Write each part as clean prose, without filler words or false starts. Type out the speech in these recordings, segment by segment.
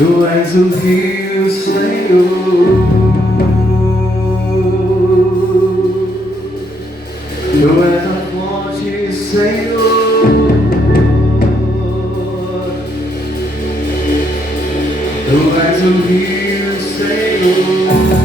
Tu és o rio, Senhor. Tu és a fonte, Senhor. Tu és o rio, Senhor.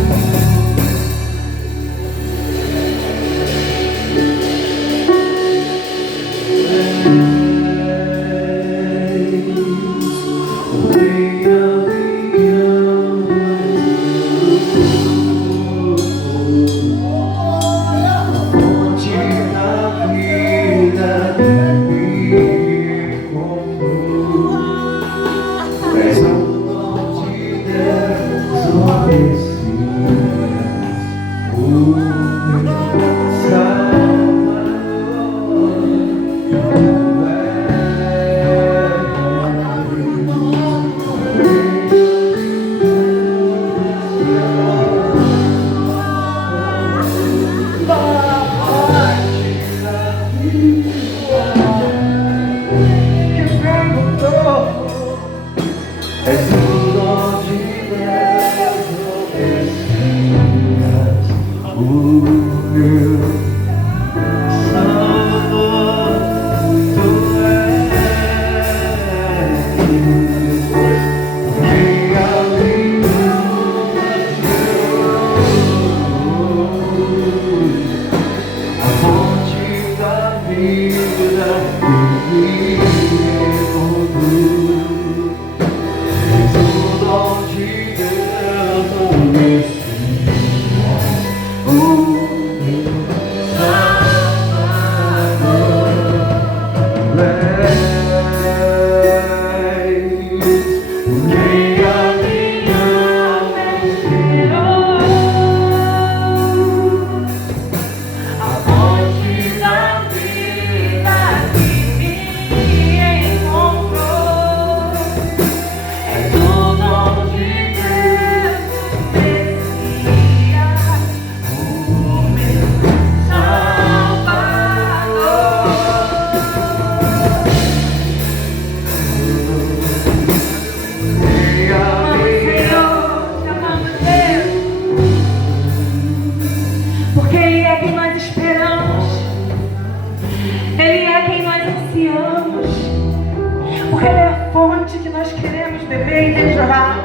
fonte que nós queremos beber e desejar.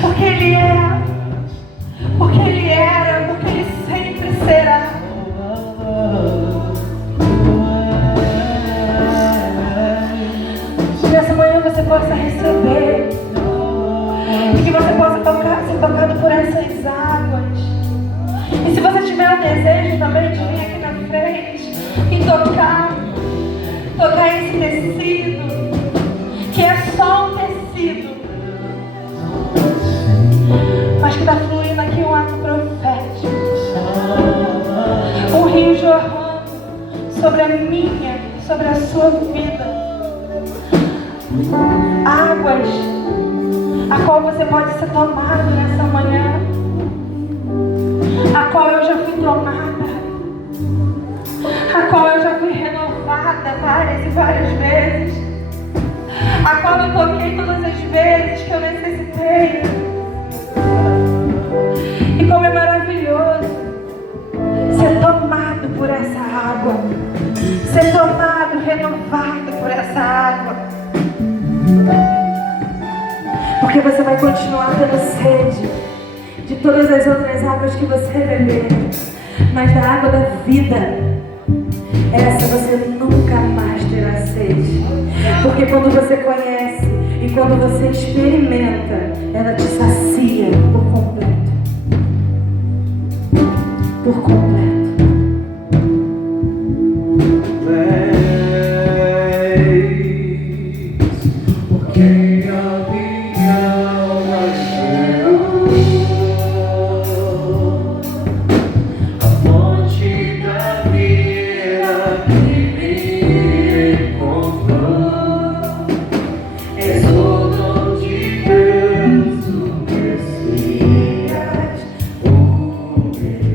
Porque Ele é, porque Ele era, porque Ele sempre será. Que nessa manhã você possa receber e que você possa ser tocado por essas águas. E se você tiver o desejo também de vir aqui na frente e tocar esse tecido, que é só um tecido, mas que está fluindo aqui um ato profético, um rio jorrando sobre a minha, sobre a sua vida, águas a qual você pode ser tomado nessa manhã, a qual eu já fui tomada, a qual eu já fui renovada várias e várias vezes, a qual eu toquei todas as vezes que eu necessitei. E como é maravilhoso ser tomado por essa água, ser tomado, renovado por essa água, porque você vai continuar tendo sede de todas as outras águas que você beber, mas da água da vida, essa você nunca mais terá sede. Porque quando você conhece e quando você experimenta, ela te sacia por completo. Por completo. Porque a minha alma chegou, a fonte da vida que me encontrou. És o dom de Deus, o Messias, o meu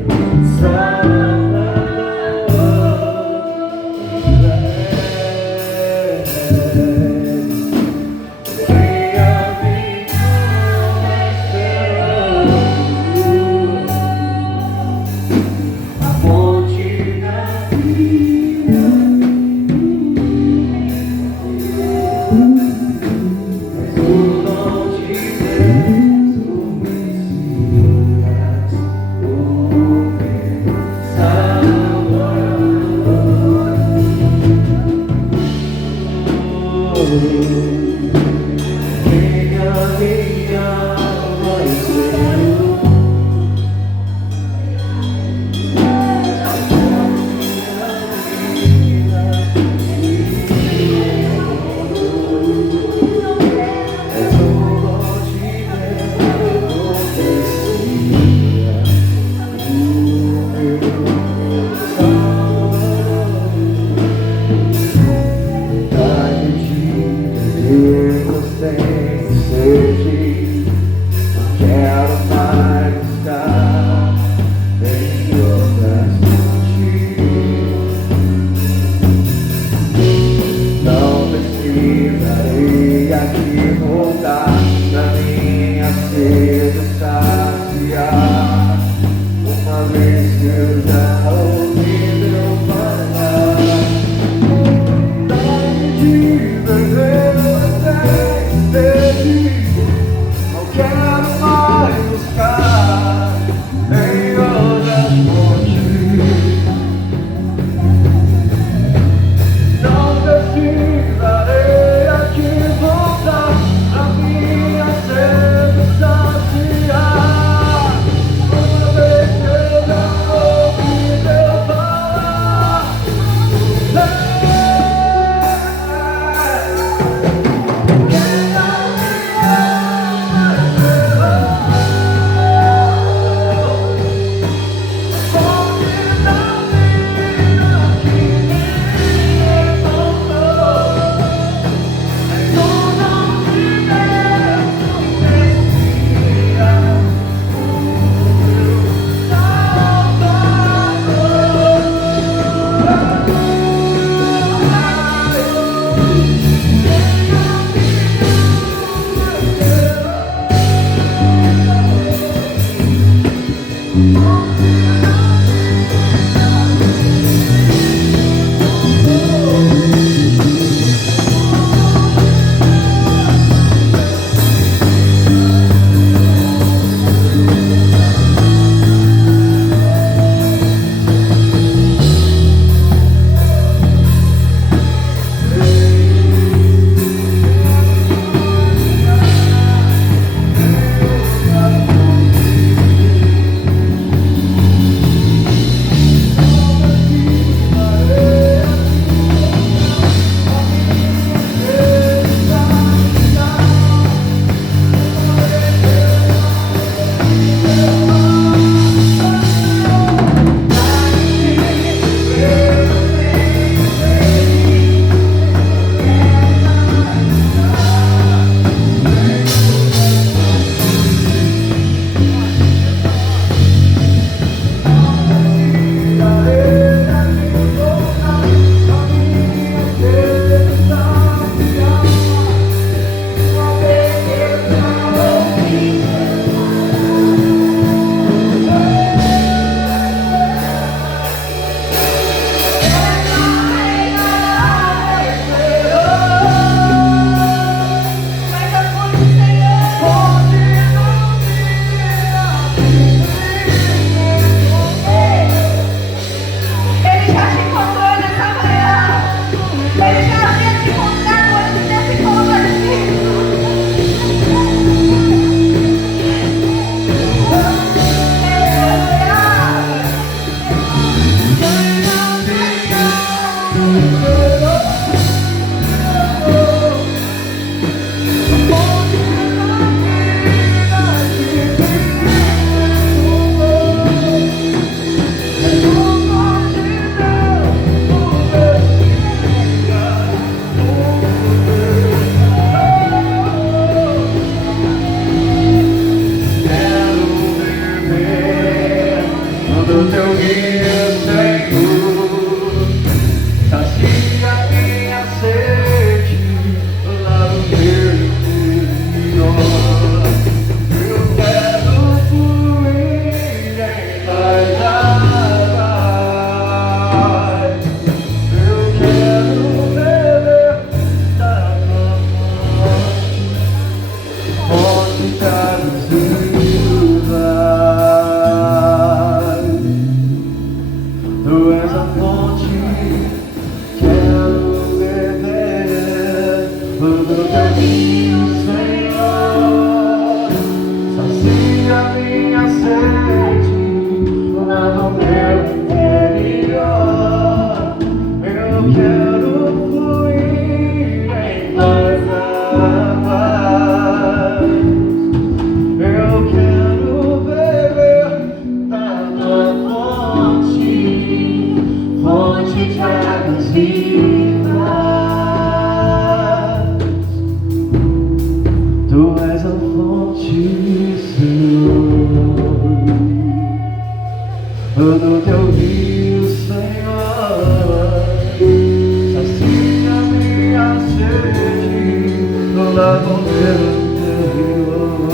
lá no meu interior.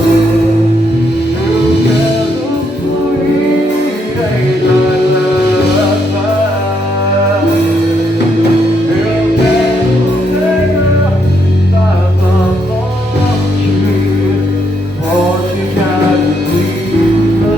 Eu quero fluir em tua paz. Eu quero pegar da tua morte, morte que alimenta.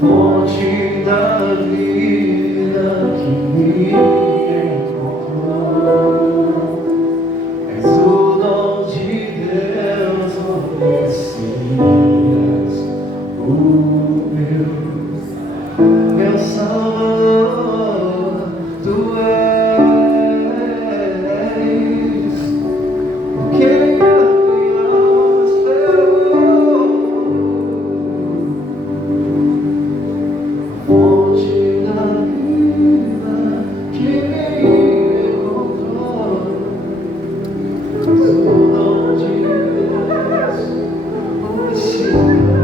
Fonte da vida que me encontrou, és o dom de Deus, ó Messias, o meu Salvador, tu és quem a minha alma esperou. Fonte da vida que me encontrou, és o dom de Deus, o Messias, o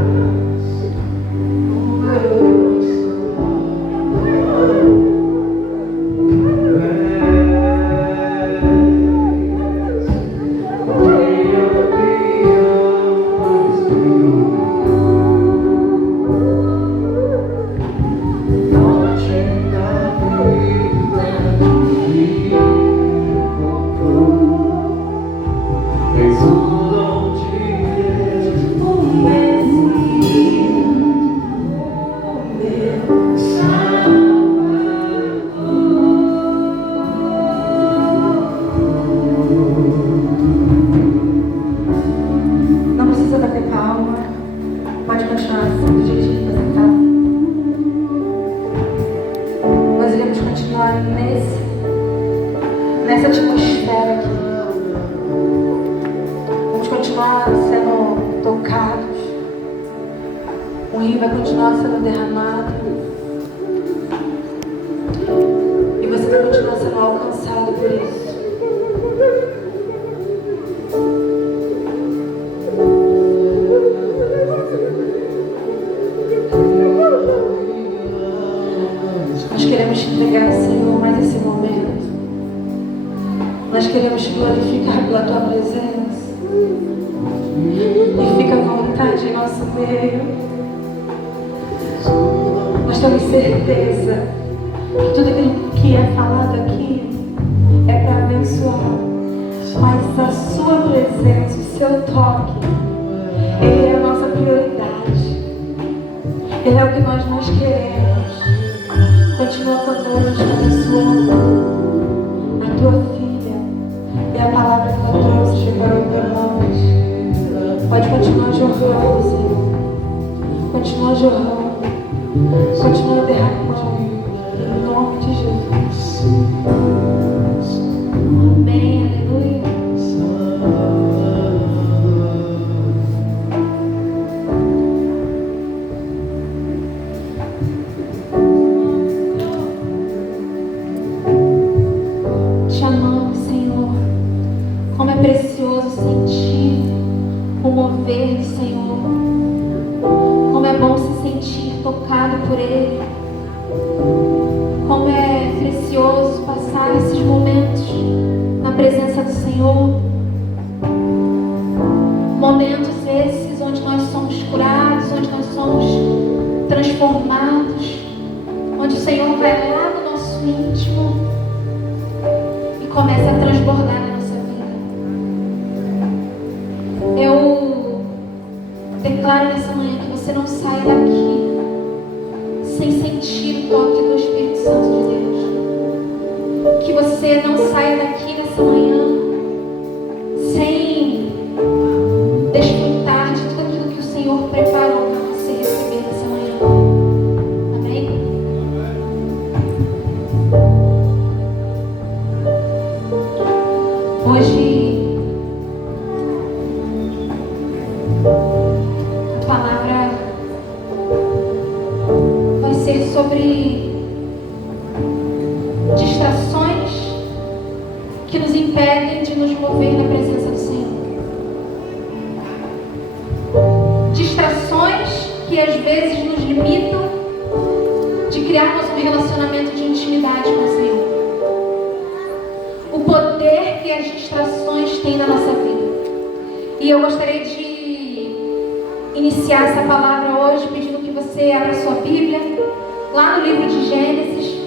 meu Salvador. Não precisa bater palma. Pode continuar assim, do jeitinho que você está. Nós iremos continuar nessa atmosfera aqui. Vamos continuar sendo tocados. O rio vai continuar sendo derramado. E você vai continuar sendo alcançado por isso. Nós queremos te entregar, Senhor, mais esse momento. Nós queremos te glorificar pela tua presença. E fica à vontade em nosso meio. Nós temos certeza que tudo aquilo que é falado aqui é para abençoar. Mas a sua presença, o seu toque, ele é a nossa prioridade. Ele é o que nós mais queremos. Continua conosco, abençoando. Como é precioso passar esses momentos na presença do Senhor. Momentos esses onde nós somos curados, onde nós somos transformados, onde o Senhor vai lá no nosso íntimo e começa a transbordar na nossa vida. Eu declaro nessa manhã que você não saia daqui sem sentir o toque do Espírito Santo de Deus. Que você não saia daqui nessa manhã sem desfrutar de tudo aquilo que o Senhor preparou para você receber nessa manhã. Amém? Hoje a palavra vai ser sobre distrações que nos impedem de nos mover na presença do Senhor. Distrações que às vezes nos limitam de criarmos um relacionamento de intimidade com o Senhor. O poder que as distrações têm na nossa vida. E eu gostaria de iniciar essa palavra hoje pedindo que você abra sua Bíblia lá no livro de Gênesis,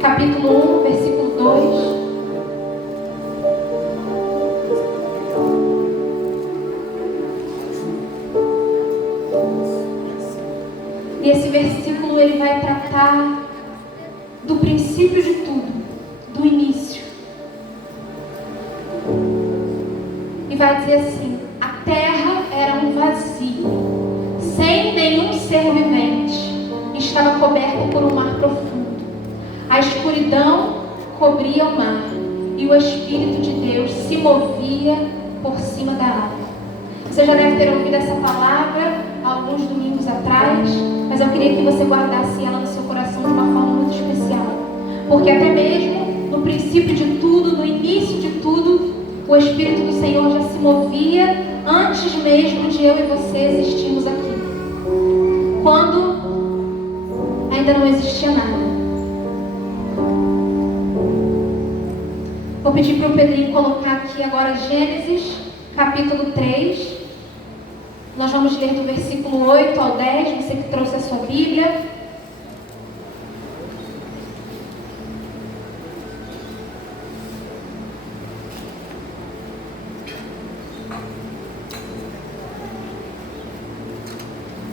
capítulo 1, versículo 2. E esse versículo ele vai tratar do princípio de tudo, do início. E vai dizer assim: a terra era um vazio, sem nenhum ser vivente, estava coberta por um mar profundo. A escuridão cobria o mar, e o Espírito de Deus se movia por cima da água. Você já deve ter ouvido essa palavra alguns domingos atrás, mas eu queria que você guardasse ela no seu coração de uma forma muito especial. Porque até mesmo no princípio de tudo, no início de tudo, o Espírito do Senhor já se movia antes mesmo de eu e você existirmos aqui. Quando ainda não existia nada. Vou pedir para o Pedrinho colocar aqui agora Gênesis, capítulo 3. Nós vamos ler do versículo 8 ao 10, você que trouxe a sua Bíblia.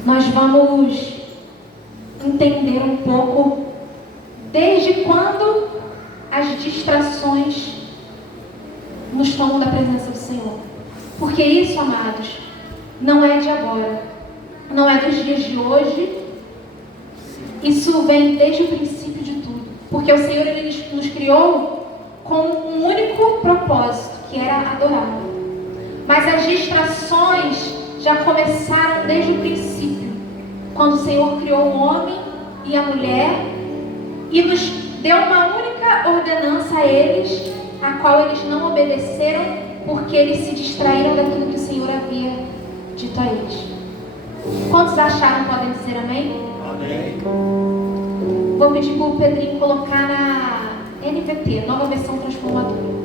Nós vamos entender um pouco desde quando as distrações nos tomam da presença do Senhor. Porque isso, amados, não é de agora, não é dos dias de hoje. Isso vem desde o princípio de tudo. Porque o Senhor ele nos criou com um único propósito, que era adorar. Mas as distrações já começaram desde o princípio, quando o Senhor criou o homem e a mulher e nos deu uma única ordenança a eles, a qual eles não obedeceram, porque eles se distraíram daquilo que o Senhor havia dito a eles. Quantos acharam? Podem dizer amém? Amém. Vou pedir para o Pedrinho colocar na NVT, Nova Versão Transformadora.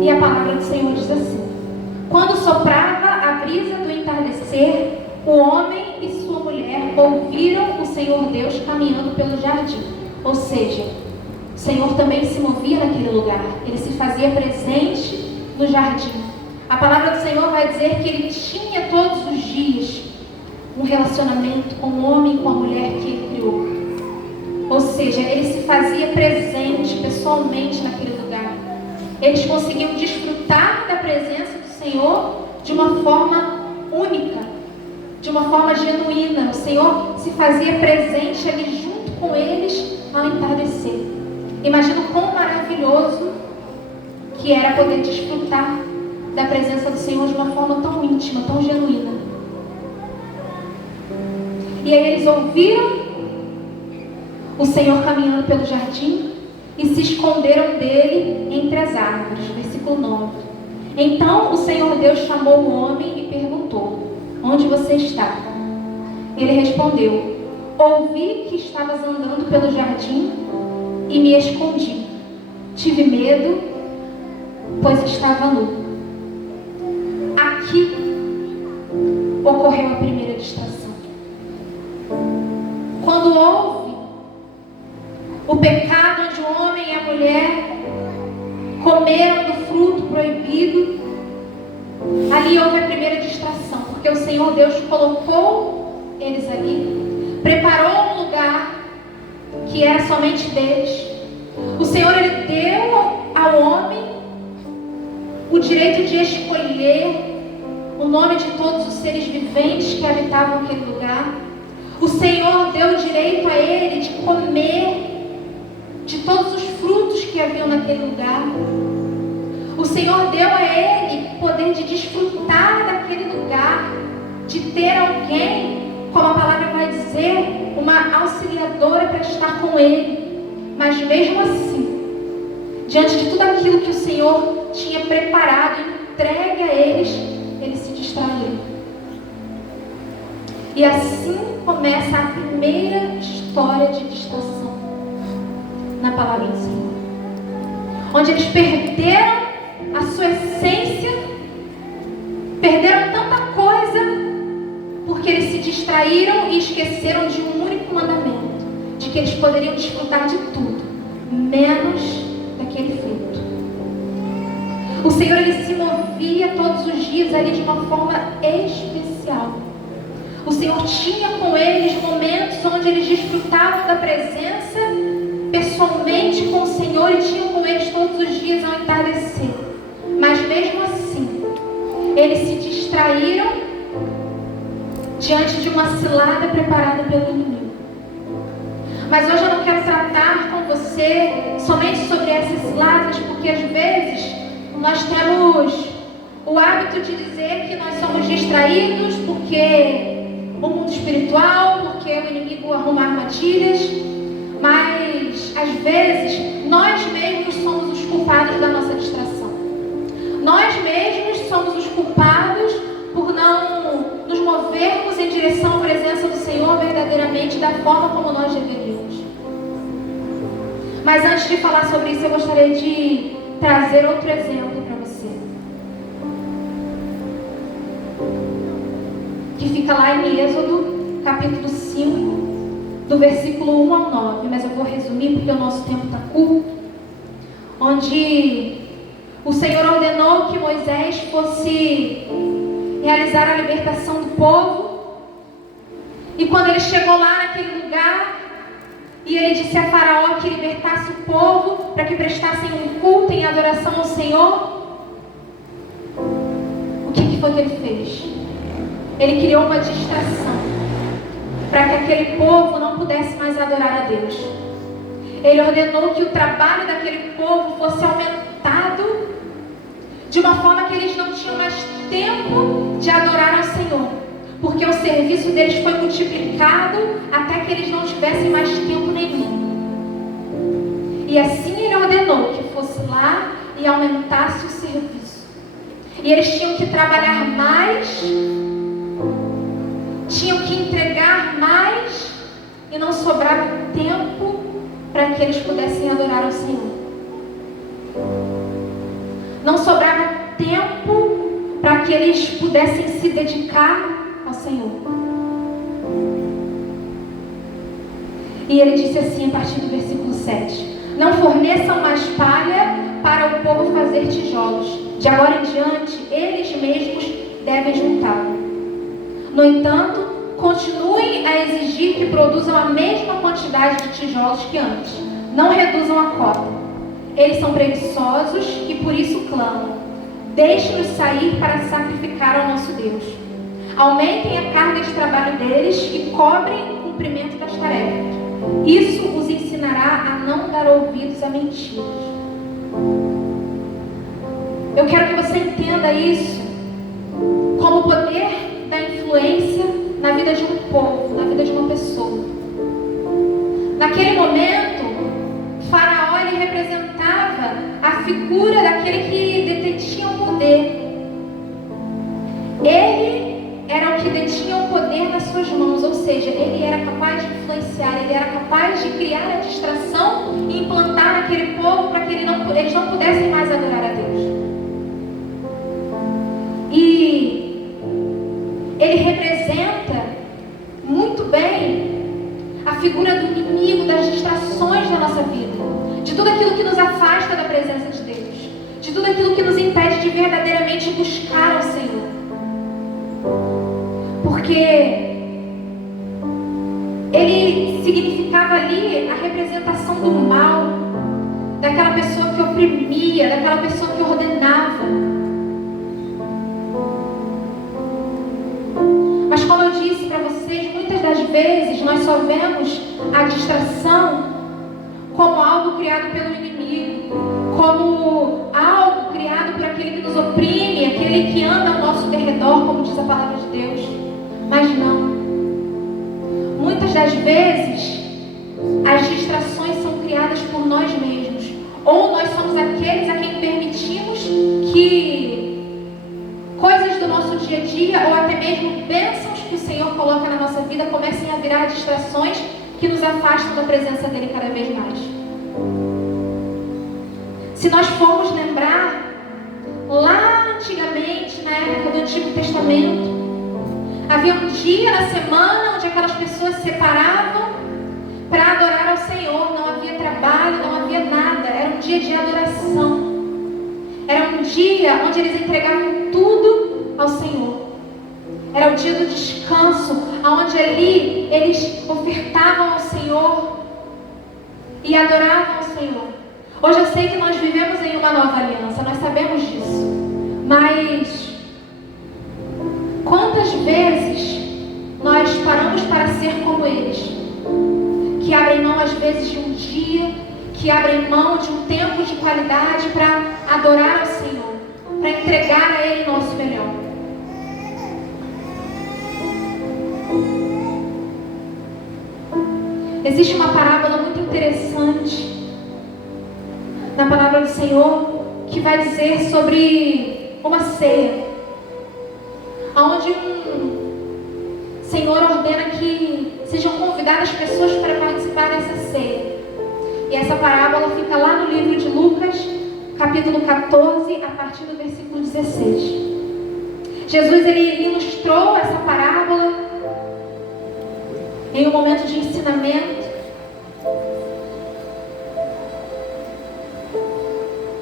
E a palavra do Senhor diz assim: quando soprava a brisa do entardecer, o homem e sua mulher ouviram o Senhor Deus caminhando pelo jardim. Ou seja, o Senhor também se movia naquele lugar. Ele se fazia presente no jardim. A palavra do Senhor vai dizer que ele tinha todos os dias um relacionamento com o homem e com a mulher que ele criou. Ou seja, ele se fazia presente pessoalmente naquele lugar. Eles conseguiam desfrutar da presença do Senhor de uma forma única, de uma forma genuína. O Senhor se fazia presente ali junto com eles ao entardecer. Imagina o quão maravilhoso que era poder desfrutar da presença do Senhor de uma forma tão íntima, tão genuína. E aí eles ouviram o Senhor caminhando pelo jardim e se esconderam dele entre as árvores. Versículo 9. Então o Senhor Deus chamou o homem e perguntou: onde você está? Ele respondeu: ouvi que estavas andando pelo jardim e me escondi. Tive medo, pois estava nu. Aqui ocorreu a primeira distração. Quando houve o pecado onde o homem e a mulher comeram do fruto proibido, ali houve a primeira distração, porque o Senhor Deus colocou eles ali, preparou um lugar que era somente deles. O Senhor, Ele deu ao homem o direito de escolher o nome de todos os seres viventes que habitavam aquele lugar. O Senhor deu o direito a ele de comer de todos os frutos que haviam naquele lugar. O Senhor deu a ele o poder de desfrutar daquele lugar, de ter alguém, como a palavra vai dizer, uma auxiliadora para estar com ele. Mas mesmo assim, diante de tudo aquilo que o Senhor tinha preparado e entregue a eles, eles se distraíram. E assim começa a primeira história de distração na palavra do Senhor, onde eles perderam a sua essência, perderam tanta coisa, porque eles se distraíram e esqueceram de um único mandamento, de que eles poderiam desfrutar de tudo, menos daquele fruto. O Senhor, Ele se movia todos os dias ali de uma forma especial. O Senhor tinha com eles momentos onde eles desfrutavam da presença pessoalmente com o Senhor, e tinham com eles todos os dias ao entardecer. Mas mesmo assim, eles se distraíram diante de uma cilada preparada pelo inimigo. Mas hoje eu não quero tratar com você somente sobre essas ciladas, porque às vezes nós temos o hábito de dizer que nós somos distraídos porque o mundo espiritual, porque o inimigo arruma armadilhas, mas às vezes nós mesmos somos os culpados da nossa distração. Nós mesmos somos os culpados por não nos movermos em direção à presença do Senhor verdadeiramente da forma como nós deveríamos. Mas antes de falar sobre isso, eu gostaria de trazer outro exemplo para você, que fica lá em Êxodo, capítulo 5, do versículo 1 ao 9, mas eu vou resumir porque o nosso tempo está curto, onde o Senhor ordenou que Moisés fosse realizar a libertação do povo, e quando ele chegou lá naquele lugar, e ele disse a Faraó que libertasse o povo para que prestassem um culto em adoração ao Senhor, o que foi que ele fez? Ele criou uma distração para que aquele povo não pudesse mais adorar a Deus. Ele ordenou que o trabalho daquele povo fosse aumentado de uma forma que eles não tinham mais tempo de adorar ao Senhor, porque o serviço deles foi multiplicado até que eles não tivessem mais tempo nenhum. E assim ele ordenou que fosse lá e aumentasse o serviço. E eles tinham que trabalhar mais, tinham que entregar mais, e não sobrava tempo para que eles pudessem adorar ao Senhor. Não sobrava tempo para que eles pudessem se dedicar ao Senhor. E ele disse assim a partir do versículo 7: não forneçam mais palha para o povo fazer tijolos. De agora em diante, eles mesmos devem juntá-lo. No entanto, continuem a exigir que produzam a mesma quantidade de tijolos que antes. Não reduzam a cota. Eles são preguiçosos e por isso clamam: deixe-nos sair para sacrificar ao nosso Deus. Aumentem a carga de trabalho deles e cobrem o cumprimento das tarefas. Isso os ensinará a não dar ouvidos a mentiras. Eu quero que você entenda isso como o poder da influência na vida de um povo, na vida de uma pessoa. Naquele momento, Faraó, ele representava a figura daquele que detinha o poder. Ele era o que detinha seja, ele era capaz de influenciar, ele era capaz de criar a distração e implantar naquele povo para que eles não pudessem mais adorar a Deus. E ele representa muito bem a figura do inimigo, das distrações da nossa vida, de tudo aquilo que nos afasta da presença de Deus, de tudo aquilo que nos impede de verdadeiramente buscar ao Senhor. Porque ele significava ali a representação do mal, daquela pessoa que oprimia, daquela pessoa que ordenava. Mas como eu disse para vocês, muitas das vezes nós só vemos a distração como algo criado pelo inimigo, como algo criado por aquele que nos oprime, aquele que anda ao nosso derredor, como diz a palavra de Deus. Mas não. Muitas das vezes, as distrações são criadas por nós mesmos. Ou nós somos aqueles a quem permitimos que coisas do nosso dia a dia, ou até mesmo bênçãos que o Senhor coloca na nossa vida, comecem a virar distrações que nos afastam da presença dEle cada vez mais. Se nós formos lembrar, lá antigamente, na época do Antigo Testamento, havia um dia na semana onde aquelas pessoas se separavam para adorar ao Senhor. Não havia trabalho, não havia nada. Era um dia de adoração. Era um dia onde eles entregavam tudo ao Senhor. Era o dia do descanso, onde ali eles ofertavam ao Senhor e adoravam ao Senhor. Hoje eu sei que nós vivemos em uma nova aliança, nós sabemos disso. Mas quantas vezes nós paramos para ser como eles, que abrem mão às vezes de um dia, que abrem mão de um tempo de qualidade para adorar ao Senhor, para entregar a Ele nosso melhor. Existe uma parábola muito interessante na palavra do Senhor que vai dizer sobre uma ceia, onde um Senhor ordena que sejam convidadas pessoas para participar dessa ceia. E essa parábola fica lá no livro de Lucas, capítulo 14, a partir do versículo 16. Jesus ele ilustrou essa parábola em um momento de ensinamento.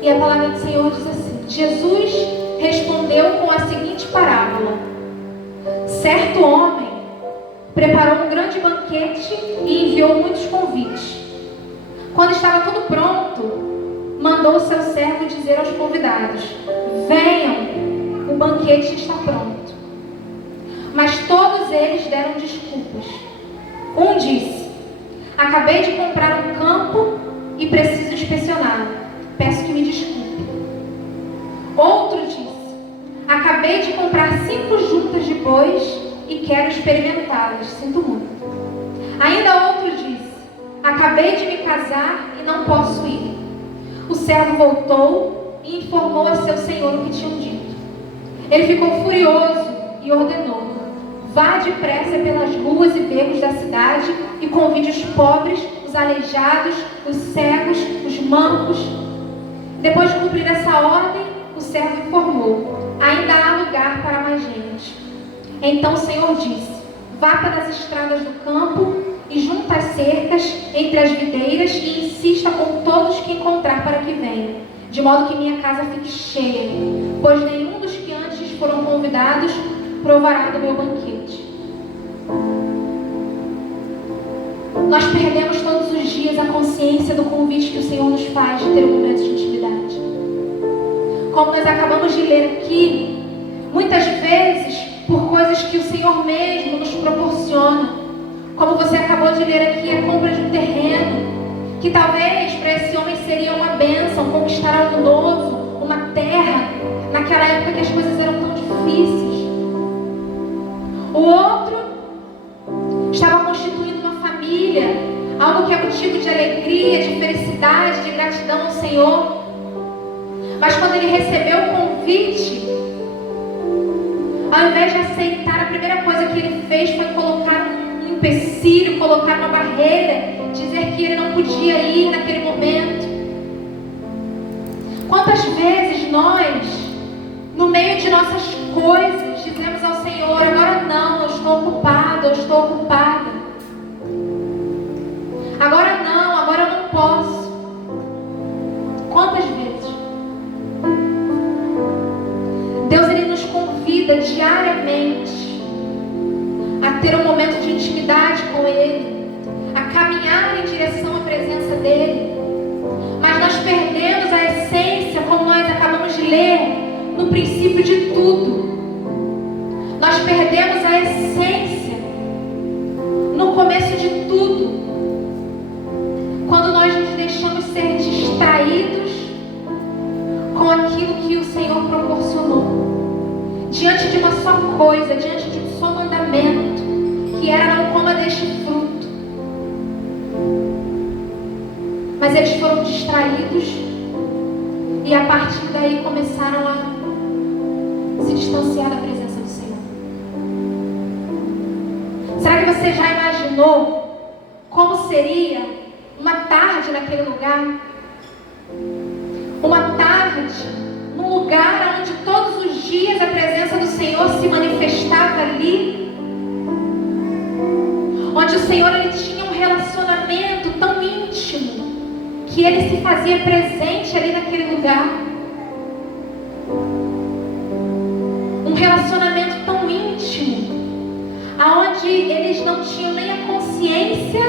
E a palavra do Senhor diz assim: Jesus respondeu com a seguinte parábola: certo homem preparou um grande banquete e enviou muitos convites. Quando estava tudo pronto, mandou o seu servo dizer aos convidados: venham, o banquete está pronto. Mas todos eles deram desculpas. Um disse: acabei de comprar um campo e preciso inspecioná-lo. Peço que me desculpe. Outro disse: acabei de comprar 5 juntas de bois e quero experimentá-las. Sinto muito. Ainda outro disse: acabei de me casar e não posso ir. O servo voltou e informou a seu senhor o que tinham dito. Ele ficou furioso e ordenou: vá depressa pelas ruas e becos da cidade e convide os pobres, os aleijados, os cegos, os mancos. Depois de cumprir essa ordem, o servo informou: ainda há lugar para mais gente. Então o Senhor disse: vá pelas estradas do campo e junta as cercas entre as videiras e insista com todos que encontrar para que venham, de modo que minha casa fique cheia, pois nenhum dos que antes foram convidados provará do meu banquete. Nós perdemos todos os dias a consciência do convite que o Senhor nos faz de ter um momento de intimidade. Como nós acabamos de ler aqui, muitas vezes por coisas que o Senhor mesmo nos proporciona. Como você acabou de ler aqui, a compra de um terreno, que talvez para esse homem seria uma bênção, conquistar algo novo, uma terra, naquela época que as coisas eram tão difíceis. O outro estava constituindo uma família, algo que é motivo de alegria, de felicidade, de gratidão ao Senhor. Mas quando ele recebeu o convite, ao invés de aceitar, a primeira coisa que ele fez foi colocar um empecilho, colocar uma barreira, dizer que ele não podia ir naquele momento. Quantas vezes nós, no meio de nossas coisas, dizemos ao Senhor: agora não, eu estou ocupado, eu estou ocupada. Agora não, agora eu não posso. Quantas vezes? Deus, ele nos convida diariamente a ter um momento de intimidade com Ele, a caminhar em direção à presença dEle. Mas nós perdemos a essência, como nós acabamos de ler, no princípio de tudo. Nós perdemos a essência no começo de tudo, quando nós nos deixamos ser distraídos com aquilo que o Senhor proporcionou, diante de uma só coisa, diante de um só mandamento, que era: não coma deste fruto. Mas eles foram distraídos e a partir daí começaram a se distanciar da presença do Senhor. Será que você já imaginou como seria uma tarde naquele lugar? Uma tarde num lugar onde todos os dias a presença do Senhor se manifestava ali, onde o Senhor, ele tinha um relacionamento tão íntimo que ele se fazia presente ali naquele lugar. Um relacionamento tão íntimo, aonde eles não tinham nem a consciência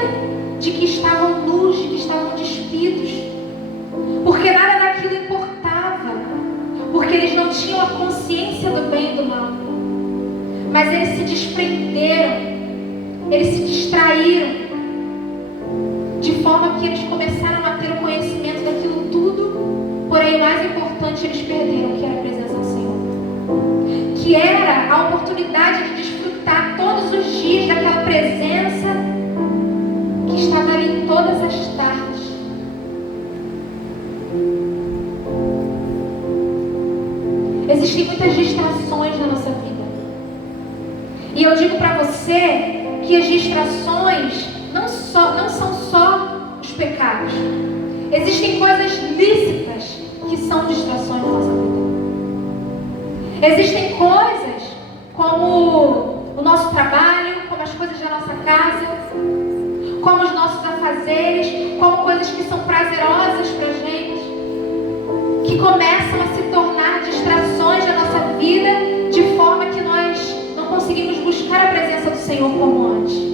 de que estavam nus, de que estavam despidos, porque nada daquilo importava, porque eles não tinham a consciência do bem e do mal. Mas eles se desprenderam, eles se distraíram, de forma que eles começaram a ter o conhecimento daquilo tudo, porém o mais importante eles perderam, que era a presença do Senhor, que era a oportunidade de desfrutar todos os dias daquela presença que estava ali todas as tardes. Existem muitas distrações na nossa vida, e eu digo para você que as distrações não são só os pecados. Existem coisas lícitas que são distrações na nossa vida. Existem coisas como o nosso trabalho, como as coisas da nossa casa, como os nossos afazeres, como coisas que são prazerosas para a gente, que começam a se tornar distrações da nossa vida, de forma que nós não conseguimos buscar a presença do Senhor como antes.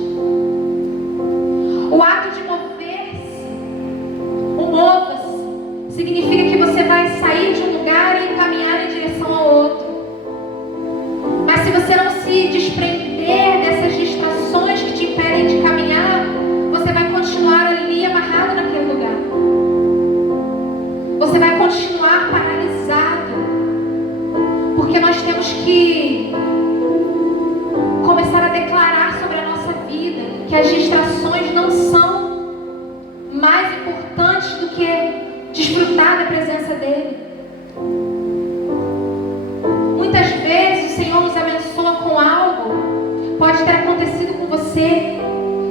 O ato de mover-se, o mova-se, significa que você vai sair de um lugar e caminhar em direção ao outro. Mas se você não se desprender dessas distrações que te impedem de caminhar, você vai continuar ali amarrado naquele lugar. Você vai continuar paralisado, porque nós temos que começar a declarar sobre a nossa vida que as distrações não são mais importantes do que desfrutar da presença dEle. Muitas vezes o Senhor nos abençoa com algo, pode ter acontecido com você,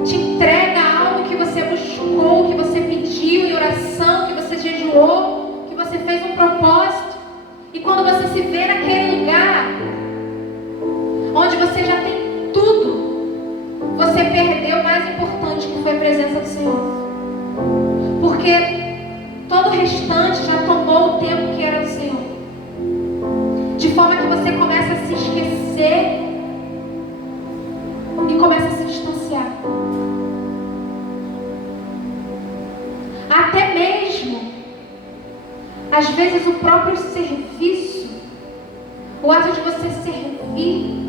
te entrega algo que você buscou, que você pediu em oração, que você jejuou, que você fez um propósito, e quando você se vê naquele lugar onde você já tem tudo, você perdeu o mais importante, que foi a presença do Senhor, porque todo o restante já tomou o tempo que era do Senhor, de forma que você começa a se esquecer e começa a se distanciar. Até mesmo, às vezes, o próprio serviço, o ato de você servir,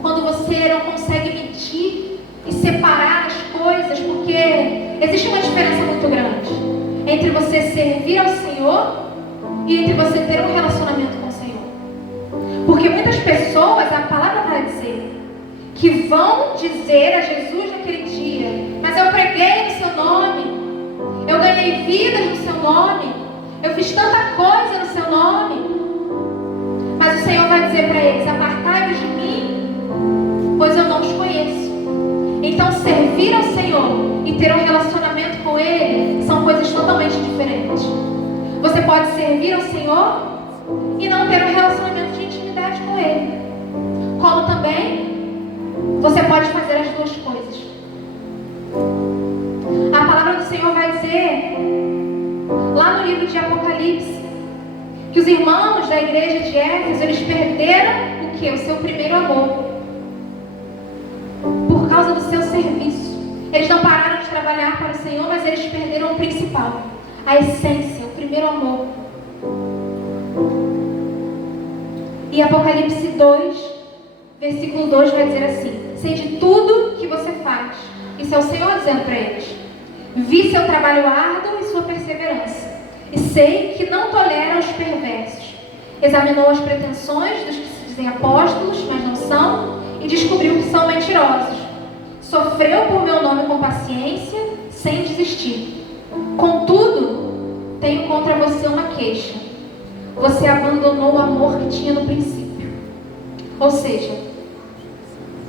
quando você não consegue medir e separar as coisas, porque existe uma diferença muito grande entre você servir ao Senhor e entre você ter um relacionamento com o Senhor. Porque muitas pessoas, a palavra vai dizer, que vão dizer a Jesus naquele dia: mas eu preguei no seu nome, eu ganhei vidas no seu nome, eu fiz tanta coisa no seu nome. Mas o Senhor vai dizer para eles: apartai-vos de mim, pois eu não os conheço. Então servir ao Senhor e ter um relacionamento com Ele são coisas totalmente diferentes. Você pode servir ao Senhor e não ter um relacionamento de intimidade com Ele. Como também você pode fazer as duas coisas. A palavra do Senhor vai dizer lá no livro de Apocalipse que os irmãos da igreja de Éfeso, eles perderam o quê? O seu primeiro amor. Por causa do seu serviço. Eles não pararam de trabalhar para o Senhor, mas eles perderam o principal, a essência, o primeiro amor. E Apocalipse 2, versículo 2 vai dizer assim: sei de tudo que você faz. Isso é o Senhor dizendo para eles. Vi seu trabalho árduo e sua perseverança. E sei que não tolera os perversos. Examinou as pretensões dos que se dizem apóstolos, mas não são, e descobriu que são mentirosos. Sofreu por meu nome com paciência, sem desistir. Contudo, tenho contra você uma queixa. Você abandonou o amor que tinha no princípio. Ou seja,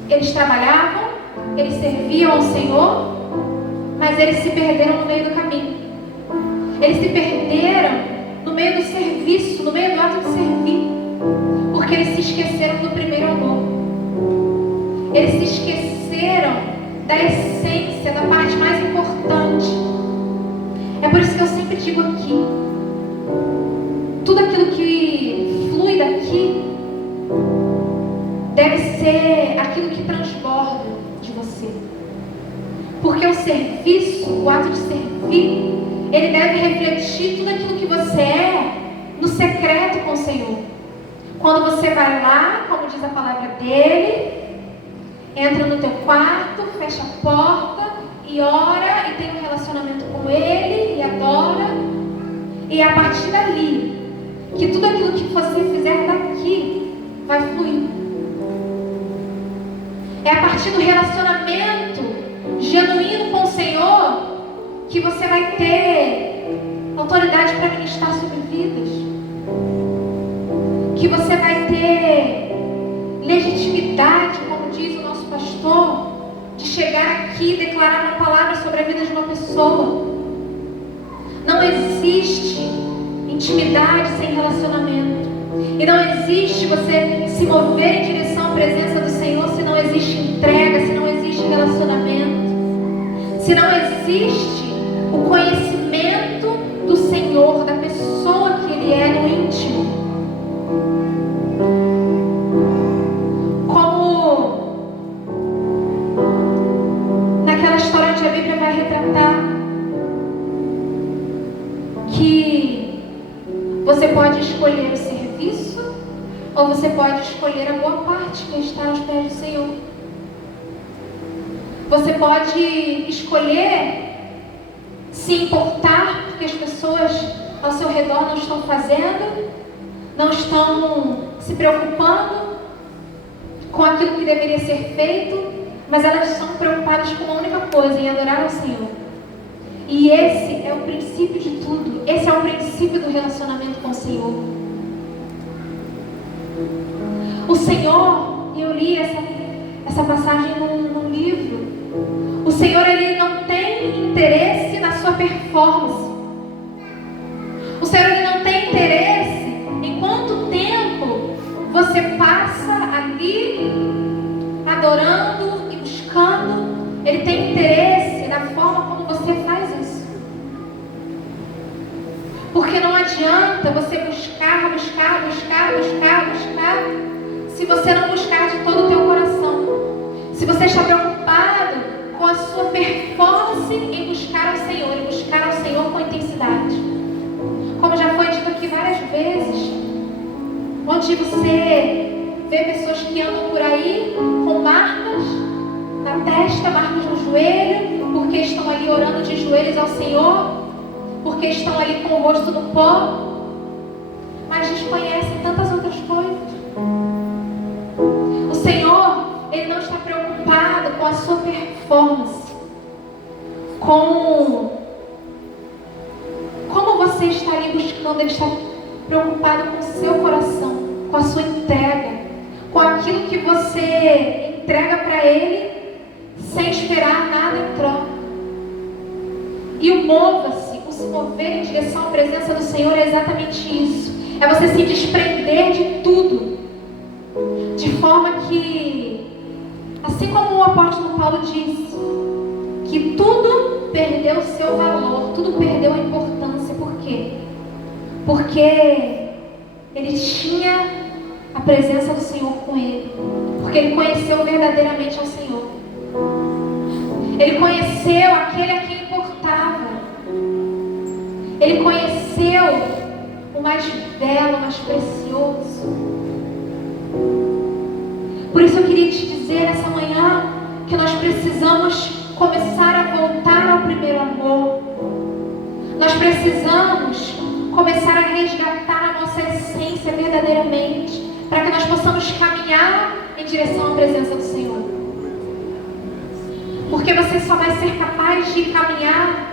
eles trabalhavam, eles serviam ao Senhor, mas eles se perderam no meio do caminho. Eles se perderam no meio do serviço, no meio do ato de servir, porque eles se esqueceram do primeiro amor. Eles se esqueceram da essência, da parte mais importante. É por isso que eu sempre digo aqui, tudo aquilo que flui daqui deve ser aquilo que transborda de você. Porque o serviço, o ato de servir, ele deve refletir tudo aquilo que você é no secreto com o Senhor. Quando você vai lá, como diz a palavra dele, entra no teu quarto, fecha a porta e ora e tem um relacionamento com ele e adora. E é a partir dali que tudo aquilo que você fizer daqui vai fluir. É a partir do relacionamento genuíno com o Senhor que você vai ter autoridade para ministrar sobre vidas. Que você vai ter legitimidade, como diz o nosso pastor, de chegar aqui e declarar uma palavra sobre a vida de uma pessoa. Não existe intimidade sem relacionamento. E não existe você se mover em direção à presença do Senhor se não existe entrega, se não existe relacionamento. Se não existe o conhecimento do Senhor, da pessoa que Ele é no íntimo. Como naquela história onde a Bíblia vai retratar que você pode escolher o serviço ou você pode escolher a boa parte que está aos pés do Senhor. Você pode escolher se importar porque as pessoas ao seu redor não estão fazendo, não estão se preocupando com aquilo que deveria ser feito, mas elas são preocupadas com uma única coisa, em adorar ao Senhor. E esse é o princípio de tudo. Esse é o princípio do relacionamento com o Senhor. O Senhor, e eu li essa passagem num livro, o Senhor, Ele não tem interesse na sua performance. O Senhor, Ele não tem interesse em quanto tempo você passa ali adorando e buscando. Ele tem interesse na forma como você faz isso. Porque não adianta você buscar, se você não buscar de todo o teu coração. Se você está preocupado com a sua performance em buscar ao Senhor, em buscar ao Senhor com intensidade. Como já foi dito aqui várias vezes, onde você vê pessoas que andam por aí com marcas na testa, marcas no joelho, porque estão ali orando de joelhos ao Senhor, porque estão ali com o rosto no pó, mas desconhecem tantas outras coisas. O Senhor, Ele não está preocupado com a sua performance, com como você está ali buscando. Ele está preocupado com o seu coração, com a sua entrega, com aquilo que você entrega para Ele sem esperar esperar nada em troca. E o mova-se, o se mover em direção à presença do Senhor é exatamente isso. É você se desprender de tudo. De forma que, assim como o apóstolo Paulo disse, que tudo perdeu o seu valor, tudo perdeu a importância. Por quê? Porque ele tinha a presença do Senhor com ele. Porque ele conheceu verdadeiramente ao Senhor. Ele conheceu aquele a quem importava. Ele conheceu o mais belo, o mais precioso. Por isso eu queria te dizer nessa manhã que nós precisamos começar a voltar ao primeiro amor. Nós precisamos começar a resgatar a nossa essência verdadeiramente, para que nós possamos caminhar em direção à presença do Senhor. Porque você só vai ser capaz de caminhar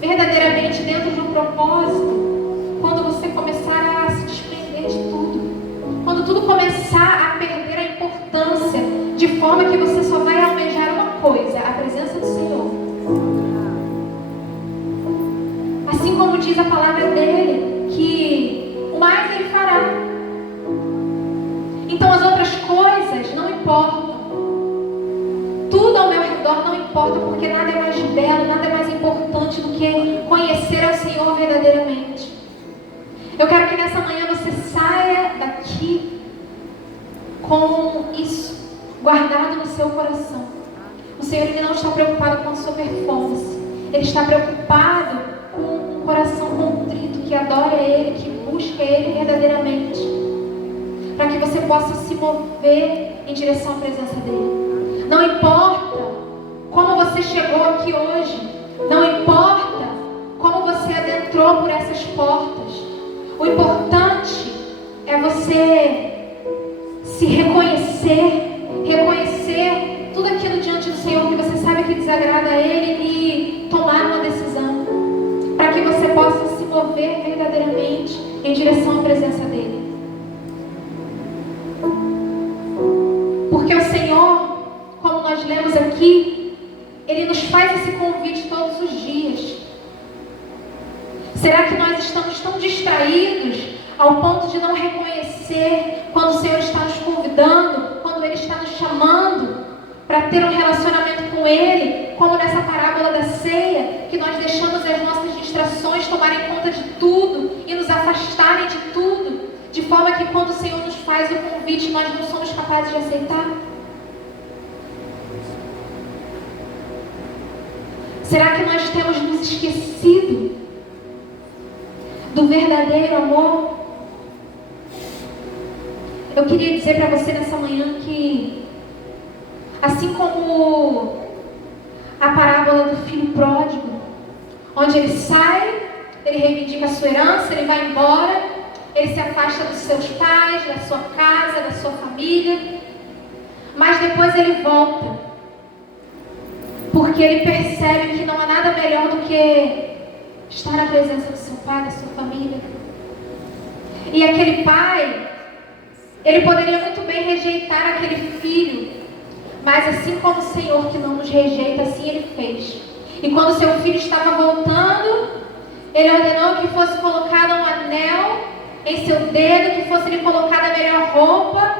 verdadeiramente dentro de um propósito quando você começar a se desprender de tudo. Quando tudo começar a perder a importância, de forma que você só vai almejar uma coisa, a presença do Senhor. Assim como diz a palavra dele, que o mais ele fará. Então as outras coisas não importam. Tudo ao meu redor não importa, porque nada é mais belo, nada é mais importante do que conhecer ao Senhor verdadeiramente. Eu quero que nessa manhã você saia daqui com isso guardado no seu coração. O Senhor, ele não está preocupado com a sua performance. Ele está preocupado com um coração contrito, que adora Ele, que busca Ele verdadeiramente, para que você possa se mover em direção à presença dEle. Não importa como você chegou aqui hoje, não importa como você adentrou por essas portas, o importante é você se reconhecer tudo aquilo diante do Senhor que você sabe que desagrada a Ele e tomar uma decisão, para que você possa se mover verdadeiramente em direção à presença dEle. Porque o Senhor, como nós lemos aqui, Ele nos faz esse convite todos os dias. Será que nós estamos tão distraídos ao ponto de não reconhecer quando o Senhor está nos convidando, quando Ele está nos chamando para ter um relacionamento com Ele, como nessa parábola da ceia, que nós deixamos as nossas distrações tomarem conta de tudo e nos afastarem de tudo, de forma que quando o Senhor nos faz o convite, nós não somos capazes de aceitar? Será que nós temos nos esquecido do verdadeiro amor? Eu queria dizer para você nessa manhã que, assim como a parábola do filho pródigo, onde ele sai, ele reivindica a sua herança, ele vai embora, ele se afasta dos seus pais, da sua casa, da sua família, mas depois ele volta, porque ele percebe que não há nada melhor do que estar na presença do seu pai, da sua família. E aquele pai, ele poderia muito bem rejeitar aquele filho, mas assim como o Senhor que não nos rejeita, assim Ele fez. E quando seu filho estava voltando, Ele ordenou que fosse colocado um anel em seu dedo, que fosse lhe colocada a melhor roupa,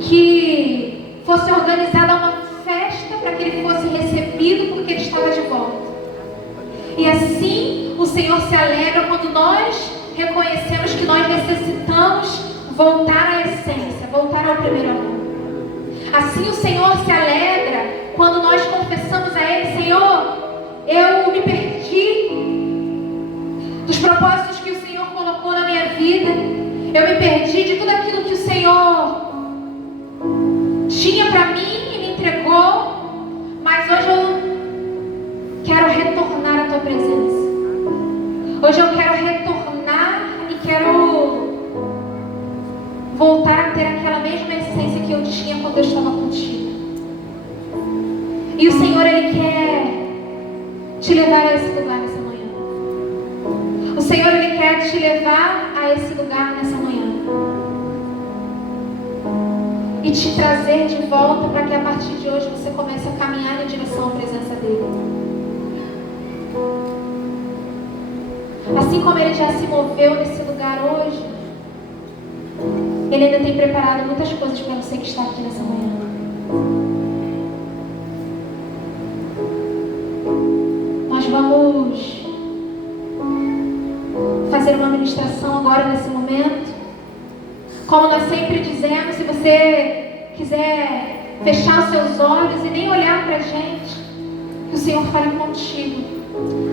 que fosse organizada uma festa para que ele fosse recebido, porque ele estava de volta. E assim o Senhor se alegra quando nós reconhecemos que nós necessitamos voltar à essência, voltar ao primeiro amor. Assim o Senhor se alegra quando nós confessamos a Ele: Senhor, eu me perdi dos propósitos que o Senhor colocou na minha vida, eu me perdi de tudo aquilo que o Senhor tinha para mim e me entregou, mas hoje eu quero retornar à Tua presença. Hoje eu quero retornar e quero voltar a ter aquela mesma essência que eu tinha quando eu estava contigo. E o Senhor, Ele quer te levar a esse lugar nessa manhã. O Senhor, Ele quer te levar a esse lugar nessa manhã. E e te trazer de volta para que a partir de hoje você comece a caminhar em direção à presença dele. Assim como ele já se moveu nesse lugar hoje, ele ainda tem preparado muitas coisas para você que está aqui nessa manhã. Nós vamos fazer uma ministração agora nesse momento. Como nós sempre dizemos, se você quiser fechar os seus olhos e nem olhar para a gente, que o Senhor fale contigo.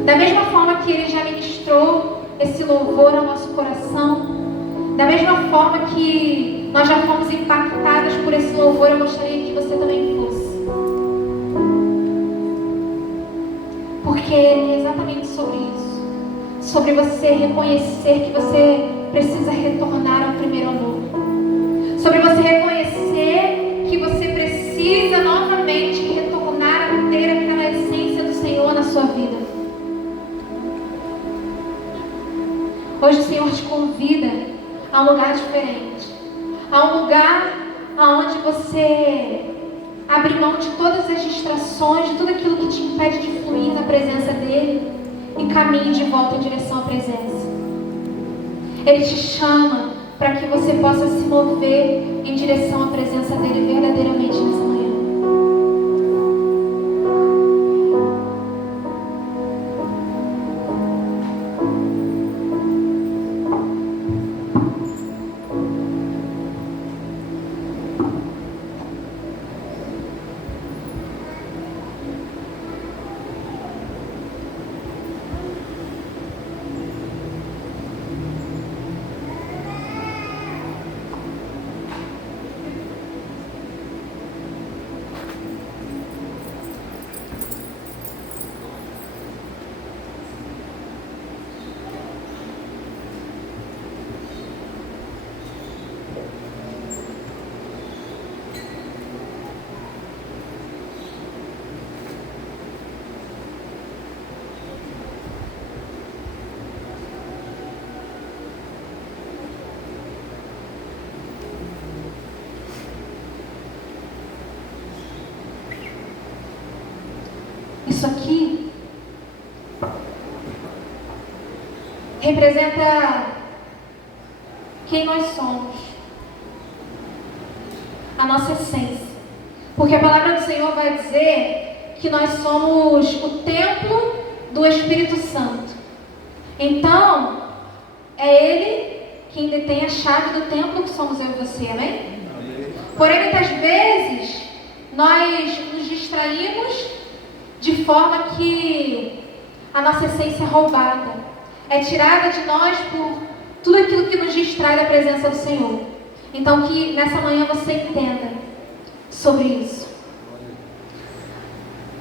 Da mesma forma que Ele já ministrou esse louvor ao nosso coração, da mesma forma que nós já fomos impactadas por esse louvor, eu gostaria que você também fosse. Porque é exatamente sobre isso. Sobre você reconhecer que você precisa retornar ao primeiro amor. Sobre você reconhecer que você precisa novamente retornar a ter aquela essência do Senhor na sua vida. Hoje o Senhor te convida a um lugar diferente. A um lugar onde você abre mão de todas as distrações, de tudo aquilo que te impede de fluir na presença dEle e caminhe de volta em direção à presença. Ele te chama para que você possa se mover em direção à presença dEle verdadeiramente nessa manhã. Isso aqui representa quem nós somos, a nossa essência. Porque a palavra do Senhor vai dizer que nós somos o templo do Espírito Santo. Então, é Ele quem detém a chave do templo que somos eu e você, amém? Porém, muitas vezes, nós nos distraímos de forma que a nossa essência é roubada, é tirada de nós por tudo aquilo que nos distrai da presença do Senhor. Então que nessa manhã você entenda sobre isso.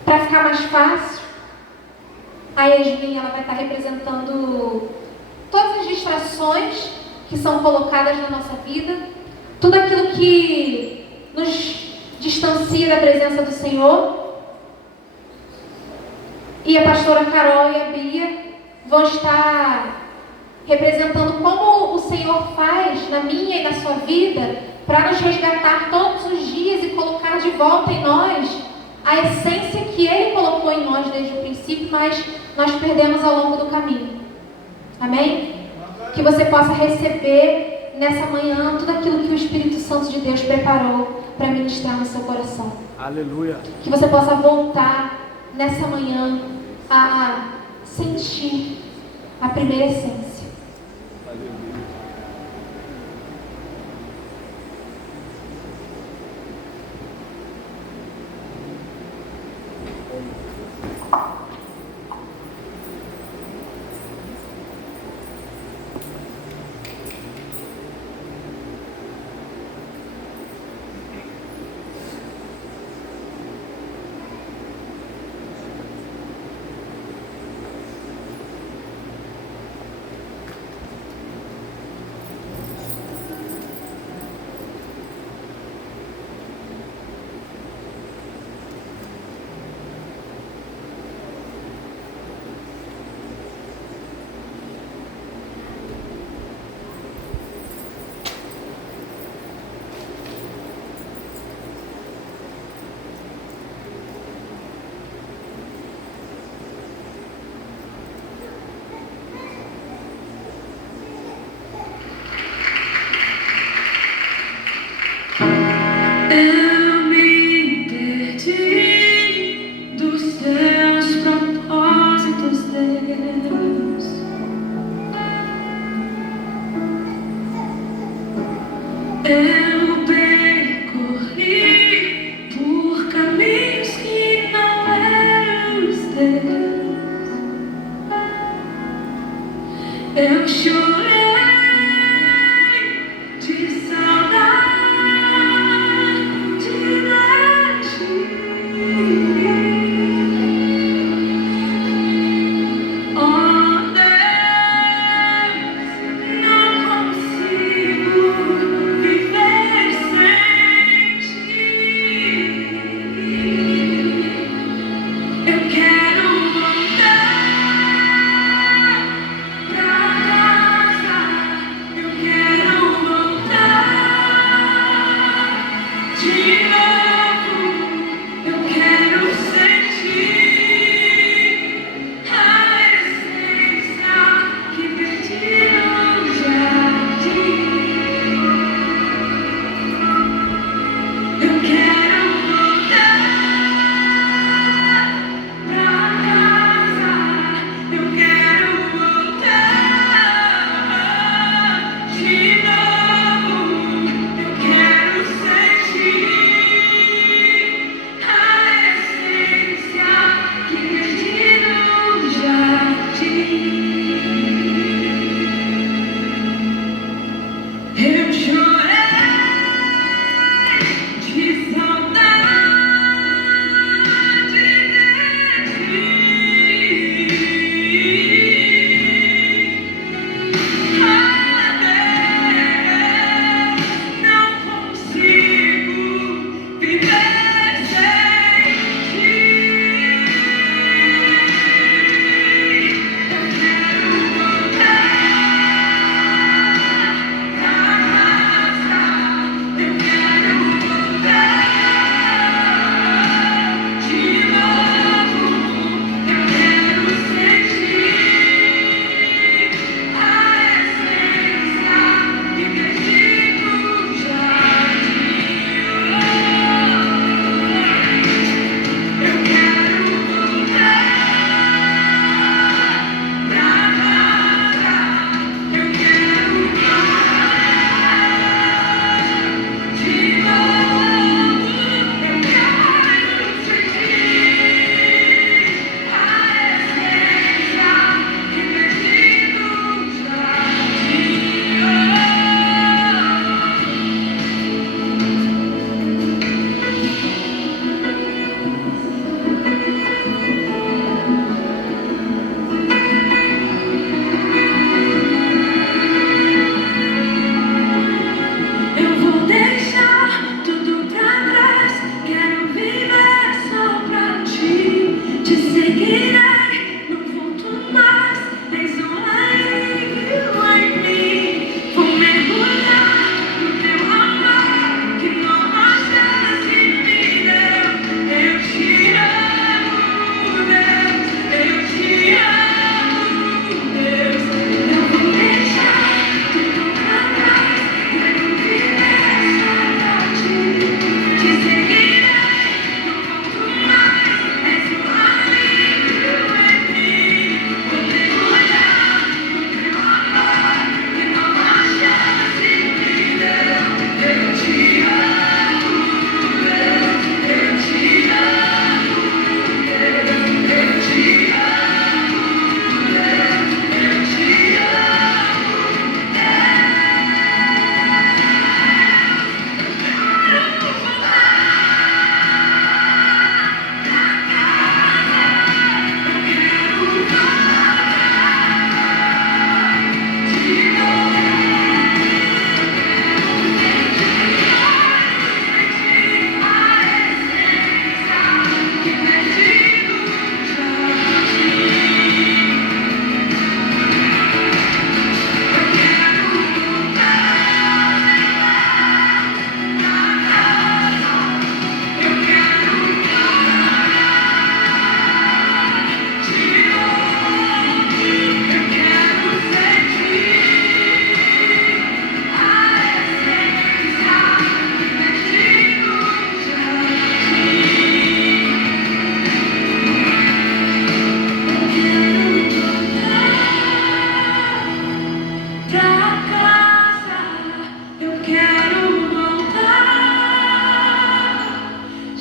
Para ficar mais fácil, a Yasmin ela vai estar representando todas as distrações que são colocadas na nossa vida, tudo aquilo que nos distancia da presença do Senhor. E a pastora Carol e a Bia vão estar representando como o Senhor faz na minha e na sua vida para nos resgatar todos os dias e colocar de volta em nós a essência que Ele colocou em nós desde o princípio, mas nós perdemos ao longo do caminho. Amém? Que você possa receber nessa manhã tudo aquilo que o Espírito Santo de Deus preparou para ministrar no seu coração. Aleluia. Que você possa voltar nessa manhã a sentir a primeira essência.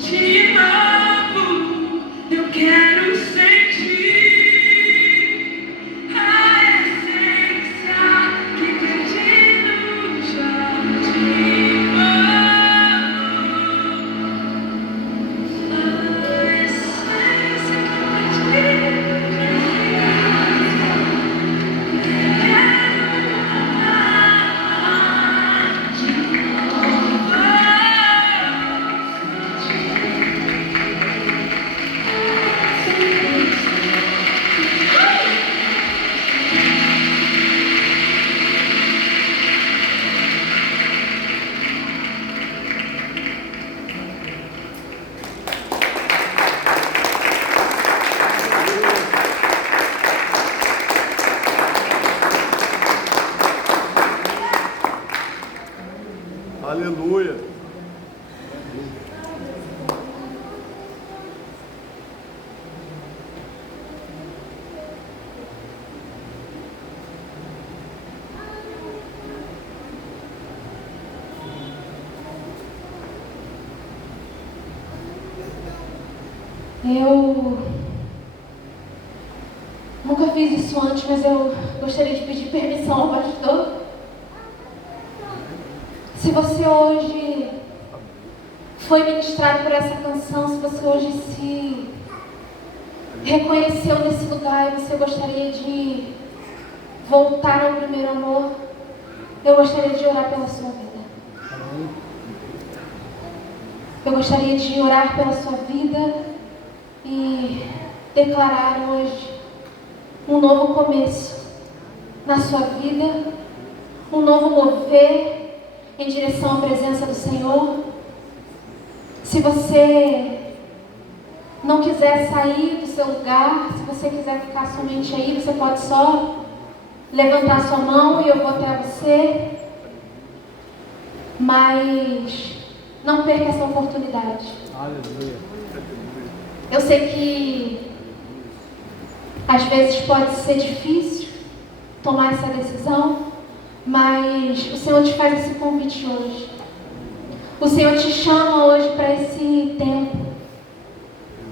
de novo, eu quero sentir a essência que perdi no jardim. A essência que perdi no Aleluia. Eu nunca fiz isso antes, mas eu gostaria de pedir permissão ao pastor. Se você hoje foi ministrado por essa canção, se você hoje se reconheceu nesse lugar e você gostaria de voltar ao primeiro amor, eu gostaria de orar pela sua vida. Eu gostaria de orar pela sua vida e declarar hoje um novo começo na sua vida, um novo mover em direção à presença do Senhor. Se você não quiser sair do seu lugar, se você quiser ficar somente aí, você pode só levantar sua mão e eu vou até você. Mas não perca essa oportunidade. Aleluia. Eu sei que às vezes pode ser difícil tomar essa decisão, mas o Senhor te faz esse convite hoje. O Senhor te chama hoje para esse tempo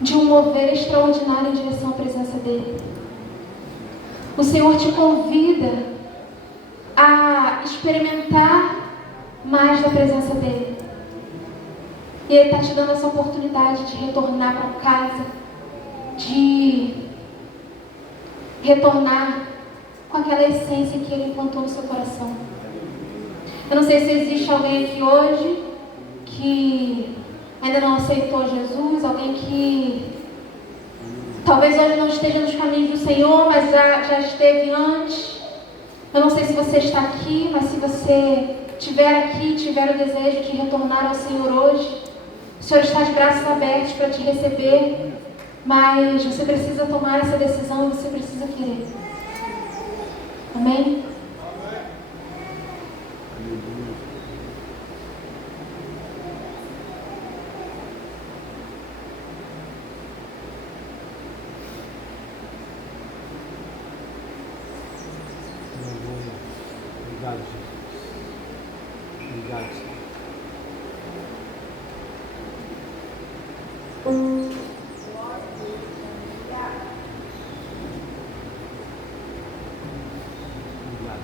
de um mover extraordinário em direção à presença dEle. O Senhor te convida a experimentar mais da presença dEle. E Ele está te dando essa oportunidade de retornar para casa, de retornar com aquela essência que Ele implantou no seu coração. Eu não sei se existe alguém aqui hoje que ainda não aceitou Jesus, alguém que talvez hoje não esteja nos caminhos do Senhor, mas já esteve antes. Eu não sei se você está aqui, mas se você estiver aqui, tiver o desejo de retornar ao Senhor hoje, o Senhor está de braços abertos para te receber, mas você precisa tomar essa decisão e você precisa querer. Amém? Obrigado, Jesus. Obrigado, Senhor. Obrigado.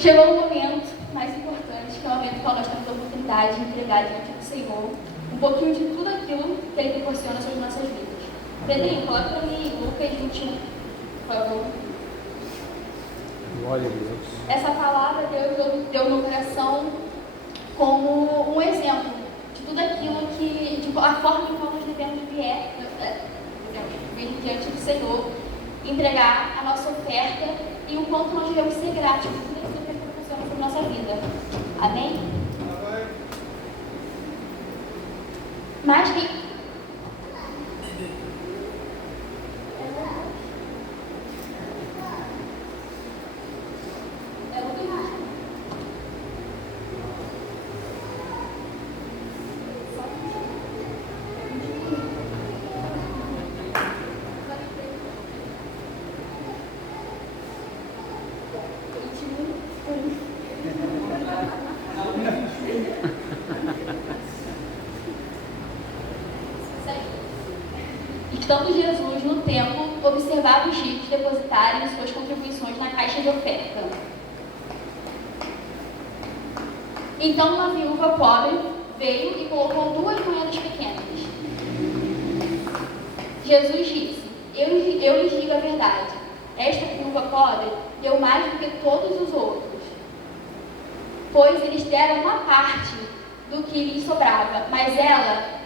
Chegou o momento mais importante, que é o momento em qual nós temos a oportunidade de entregar diante do Senhor um pouquinho de tudo aquilo que Ele proporciona sobre nossas vidas. Pedrinho, coloca para mim Lucas 21, por favor. Glória a Deus. Essa palavra Deus deu no coração como um exemplo de tudo aquilo que, de a forma em como nós devemos vir diante do Senhor, entregar a nossa oferta e o quanto nós devemos ser gratos por tudo aquilo que Ele proporciona sobre nossa vida. Amém? Mas quem... Estando Jesus no templo, observava os ricos depositarem suas contribuições na caixa de oferta. Então uma viúva pobre veio e colocou 2 moedas pequenas. Jesus disse: Eu lhes digo a verdade, esta viúva pobre deu mais do que todos os outros, pois eles deram uma parte do que lhes sobrava, mas ela,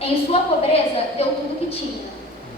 em sua pobreza, deu tudo o que tinha.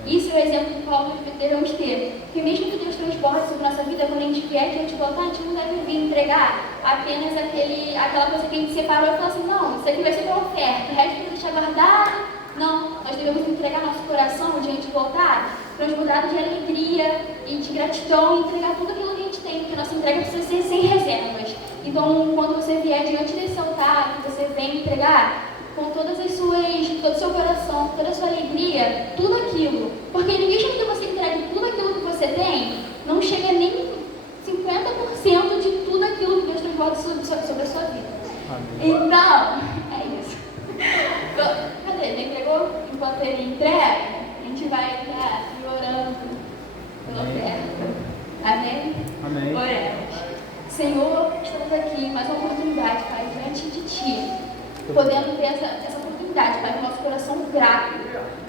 Isso é o exemplo do qual nós devemos ter. Que mesmo que Deus transborde sobre nossa vida, quando a gente vier diante do altar, a gente não deve vir entregar apenas aquela coisa que a gente separou e falar assim: não, isso aqui vai ser para oferta, o resto vai deixar guardado. Não, nós devemos entregar nosso coração diante do altar, transbordado de alegria e de gratidão, e entregar tudo aquilo que a gente tem, porque nossa entrega precisa ser sem reservas. Então, quando você vier diante desse altar, que você vem entregar com todas as suas todo o seu coração, toda a sua alegria, tudo aquilo. Porque mesmo que você entregue tudo aquilo que você tem, não chega nem 50% de tudo aquilo que Deus transborda sobre a sua vida. Amém. Então, é isso. Cadê? Ele entregou? Enquanto ele entrega, a gente vai estar orando pela oferta. Amém? Amém. Oremos. Senhor, estamos aqui, mais uma oportunidade, Pai, diante de Ti, podendo ter essa oportunidade, Pai, com o nosso coração grato,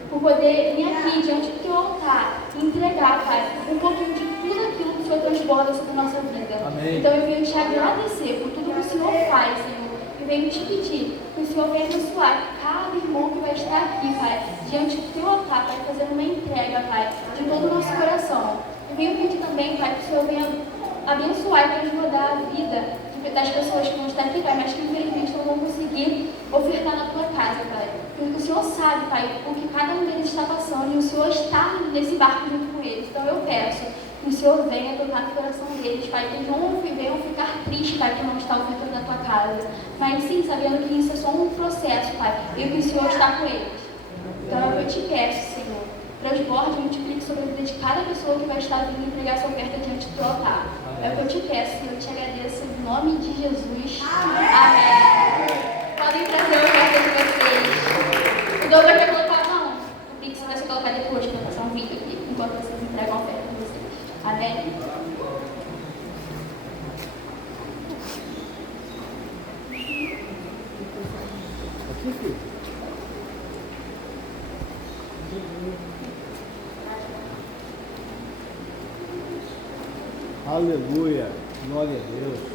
por poder vir aqui diante do Teu altar e entregar, Pai, um pouquinho de tudo aquilo que o Senhor transborda sobre a nossa vida. Amém. Então eu venho Te agradecer por tudo que o Senhor faz, Senhor, e venho Te pedir que o Senhor venha abençoar cada irmão que vai estar aqui, Pai, diante do Teu altar, Pai, fazendo uma entrega, Pai, de todo o nosso coração. Eu venho pedir também, Pai, que o Senhor venha abençoar e transbordar a vida das pessoas que vão estar aqui, Pai, mas que infelizmente não vão conseguir ofertar na Tua casa, Pai. Porque o Senhor sabe, Pai, o que cada um deles está passando e o Senhor está nesse barco junto com eles. Então eu peço que o Senhor venha tocar no coração deles, Pai, que eles não venham ficar tristes, Pai, por não estar ofertando na Tua casa. Mas sim, sabendo que isso é só um processo, Pai, e que o Senhor está com eles. Então eu te peço, Senhor, transborde e multiplique sobre a vida de cada pessoa que vai estar vindo entregar sua oferta diante do Teu altar. É o que eu te peço, Senhor, eu te agradeço em nome de Jesus. Amém. Podem trazer a oferta de vocês. O Douglas vai colocar, não, o Pix vai ser colocar depois, quando passar um vídeo aqui, enquanto vocês entregam a oferta de vocês. Amém. Aqui, filho. Aleluia. Glória a Deus.